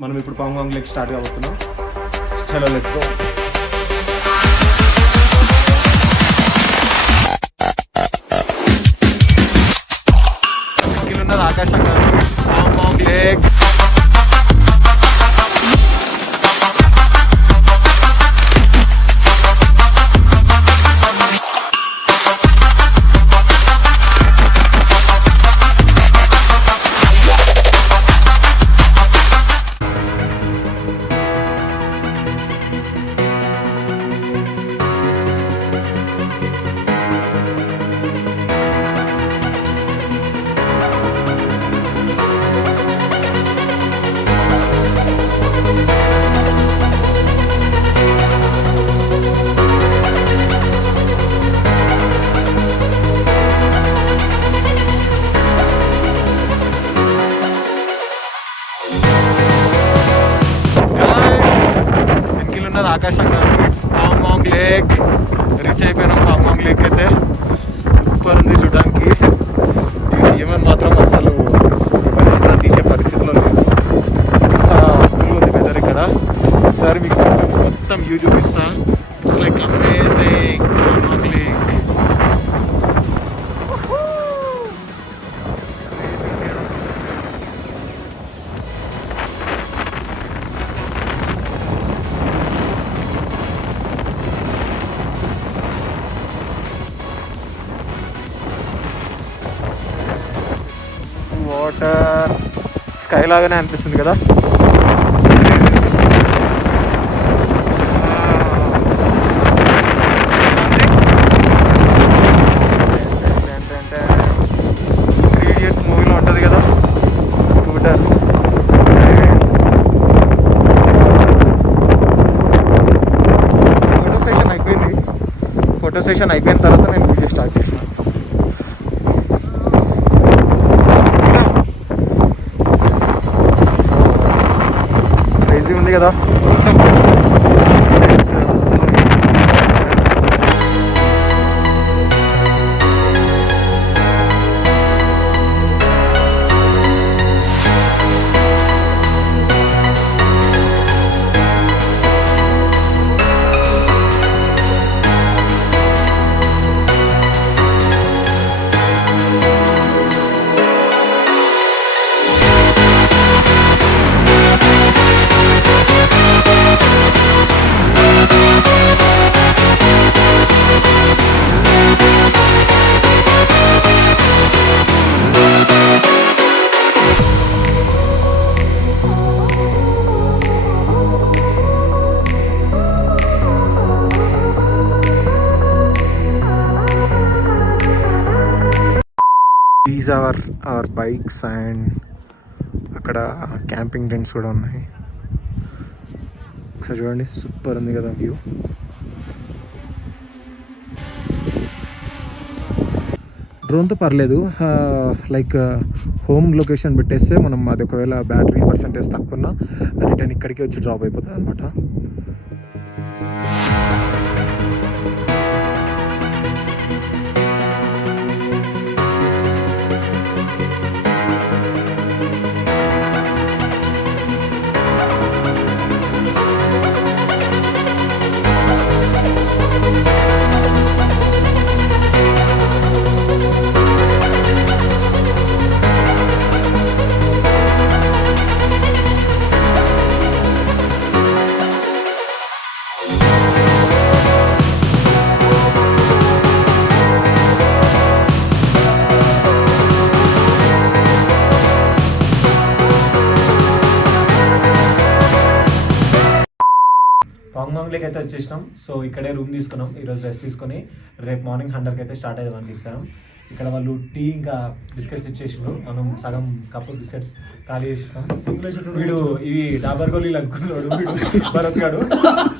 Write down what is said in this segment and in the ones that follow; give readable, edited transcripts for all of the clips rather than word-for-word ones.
మనం ఇప్పుడు Pangong lake start కాబోతున్నాం. చలో లెట్స్ గో. ఉన్నది ఆకాశంగా పాంగాంగ్ లేక్. ఆకాశంగా ఇట్స్ పాంగాంగ్ లేక్. రీచ్ అయిపోయినాం పాంగాంగ్ లేక్. అయితే సూపర్ ఉంది చూడడానికి. ఏమని మాత్రం అసలు పరిస్థితుల్లో తీసే పరిస్థితిలో లేదు. అంతా కూల్ ఉంది వెదర్ ఇక్కడ. ఒకసారి మీకు చుట్టూ మొత్తం వ్యూ చూపిస్తా. It's like amazing Pangong lake. Water sky లాగానే అనిపిస్తుంది కదా. త్రీ ఇడియట్స్ మూవీలో ఉంటుంది కదా స్కూటర్. ఫోటో సెషన్ అయిపోయిన తర్వాత నేను వీడియో స్టార్ట్ చేసాను. ఉంది కదా అవర్ బైక్స్ అండ్ అక్కడ క్యాంపింగ్ టెంట్స్ కూడా ఉన్నాయి. ఒకసారి చూడండి, సూపర్ ఉంది కదా వ్యూ. డ్రోన్తో పర్లేదు, లైక్ హోమ్ లొకేషన్ పెట్టేస్తే మనం అది ఒకవేళ బ్యాటరీ పర్సెంటేజ్ తక్కువ రిటర్న్ ఇక్కడికి వచ్చి డ్రాప్ అయిపోతుంది అనమాట. పాంగాంగ్ లేక్ అయితే వచ్చేసినాం. సో ఇక్కడే రూమ్ తీసుకున్నాం. ఈరోజు రెస్ట్ తీసుకొని రేపు మార్నింగ్ 100కి అయితే స్టార్ట్ అయ్యేది మనకి ఎగ్జామ్. ఇక్కడ వాళ్ళు టీ ఇంకా బిస్కెట్స్ ఇచ్చేసినారు. మనం సగం కప్పు బిస్కెట్స్ ఖాళీ చేసినాం. వీడు ఇవి డాబర్ గోళీలు అనుకున్నాడు వీడు భరత్ గాడు.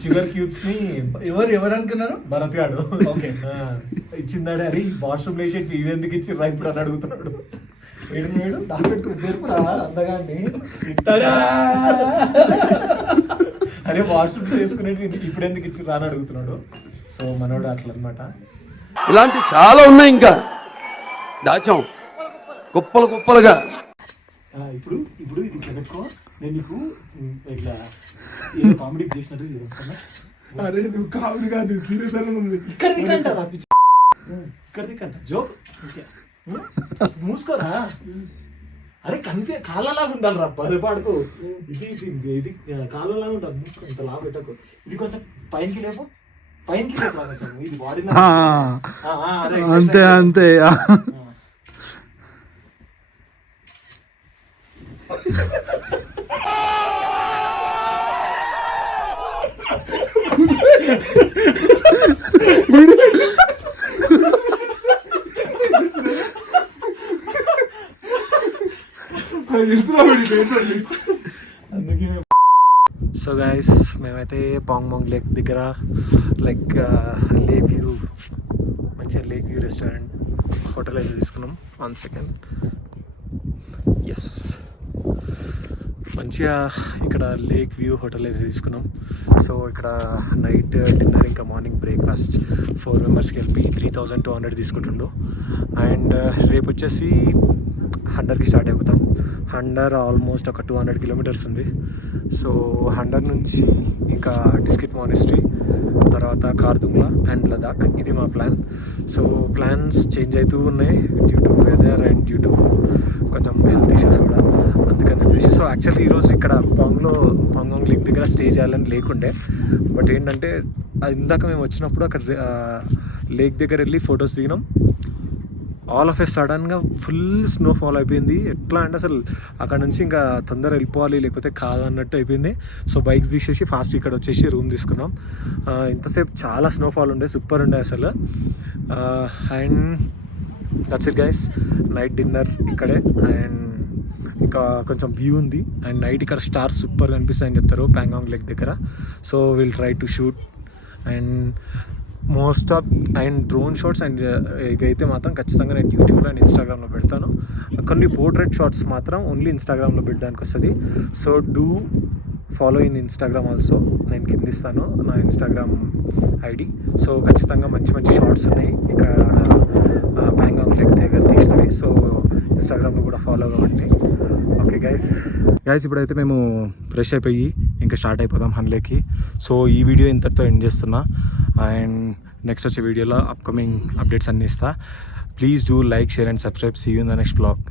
షుగర్ క్యూబ్స్ ని ఎవరు అనుకున్నారు? భరత్ గాడు. ఓకే ఇచ్చిందాడే. అది వాష్రూమ్ లేచి ఇవి ఎందుకు ఇచ్చి ఇప్పుడు అని అడుగుతున్నాడు. వీడు దాపెట్టు జరుపురా అందగాన్ని ఇస్తాడా. అరే వాష్రూమ్ చేసుకునేది ఇప్పుడు ఎందుకు ఇచ్చి రాని అడుగుతున్నాడు. సో మనోడు అట్లా అనమాట. ఇలాంటి చాలా ఉన్నాయి, ఇంకా దాచాం కుప్పలు కుప్పలుగా. ఇప్పుడు ఇది ఇట్లా పెట్టుకో, నేను నీకు ఇట్లా ఏ కామెడీ చేసినట్టు చూసాను. అరే నువ్వు కామెడీ కాదు, సీరియస్ అని ఉంది. ఇక్కడ దిక్కంటారా పిచ్చి, ఇక్కడ దిక్కంట జోక్. మూసుకోరా. అరే కాళ్ళలాగా ఉండాలి రా బరిపాడుకో. ఇది ఇది ఇది కాళ్ళలాగా ఉండాలి. మూసుకో, ఇంత లాభ పెట్టకు. ఇది కొంచెం పైనకి లేపు, పైనకి లేపు కొంచెం. ఇది బాడీ అంతే అంతే. సో గైస్ మేమైతే పాంగ్మాంగ్ లేక్ దగ్గర లైక్ లేక్ వ్యూ, మంచిగా లేక్ వ్యూ రెస్టారెంట్ హోటల్ అయితే తీసుకున్నాం. 1 సెకండ్. ఎస్, మంచిగా ఇక్కడ లేక్ వ్యూ హోటల్ అయితే తీసుకున్నాం. సో ఇక్కడ నైట్ డిన్నర్ ఇంకా మార్నింగ్ బ్రేక్ఫాస్ట్ 4 మెంబర్స్కి వెళ్ళి 3200 తీసుకుంటుండు. అండ్ రేపు వచ్చేసి 100కి స్టార్ట్ అయిపోతాం. 100 ఆల్మోస్ట్ ఒక 200 కిలోమీటర్స్ ఉంది. సో 100 నుంచి ఇంకా డిస్కిట్ మానిస్ట్రీ, తర్వాత కార్దుంగ్లా అండ్ లదాఖ్. ఇది మా ప్లాన్. సో ప్లాన్స్ చేంజ్ అవుతూ ఉన్నాయి due to weather and due to కొంచెం హెల్త్ ఇష్యూస్ కూడా. అందుకని చెప్పేసి సో యాక్చువల్లీ ఈరోజు ఇక్కడ పాంగాంగ్ లేక్ దగ్గర స్టే చేయాలని లేకుండే. బట్ ఏంటంటే ఇందాక మేము వచ్చినప్పుడు అక్కడ లేక్ దగ్గర వెళ్ళి ఫొటోస్ దిగినాం. ఆల్ ఆఫ్ ఏ సడన్గా ఫుల్ స్నోఫాల్ అయిపోయింది. ఎట్లా అంటే అసలు అక్కడ నుంచి ఇంకా తొందర వెళ్ళిపోవాలి లేకపోతే కాదు అన్నట్టు అయిపోయింది. సో బైక్స్ తీసేసి ఫాస్ట్ ఇక్కడ వచ్చేసి రూమ్ తీసుకున్నాం. ఇంతసేపు చాలా స్నోఫాల్ ఉండే, సూపర్ ఉండే అసలు. And that's it guys, night dinner ఇక్కడే. అండ్ ఇంకా కొంచెం వ్యూ ఉంది. అండ్ నైట్ ఇక్కడ స్టార్స్ సూపర్ కనిపిస్తాయని చెప్తారు పాంగాంగ్ లేక్ దగ్గర. So will try to shoot and most of and drone shots. And ఇకైతే మాత్రం ఖచ్చితంగా నేను యూట్యూబ్లో అండ్ ఇన్స్టాగ్రామ్లో పెడతాను. కొన్ని పోర్ట్రేట్ షాట్స్ మాత్రం ఓన్లీ ఇన్స్టాగ్రామ్లో పెట్టడానికి వస్తుంది. So do follow in Instagram also. నేను కింద ఇస్తాను నా ఇన్స్టాగ్రామ్ ఐడి. సో ఖచ్చితంగా మంచి మంచి షార్ట్స్ ఉన్నాయి ఇక్కడ పాంగాంగ్ లేక్ దగ్గర తీసినవి. సో ఇన్స్టాగ్రామ్లో కూడా ఫాలో అవ్వండి. ఓకే గైస్ ఇప్పుడైతే మేము ఫ్రెష్ అయిపోయి ఇంకా స్టార్ట్ అయిపోదాం హన్లేకి. సో ఈ వీడియో ఇంతటితో ఎండ్ చేస్తున్నా. అండ్ నెక్స్ట్ వచ్చే వీడియోలో అప్కమింగ్ అప్డేట్స్ అన్నీ ఇస్తా. Please do like, share and subscribe. See you in the next blog.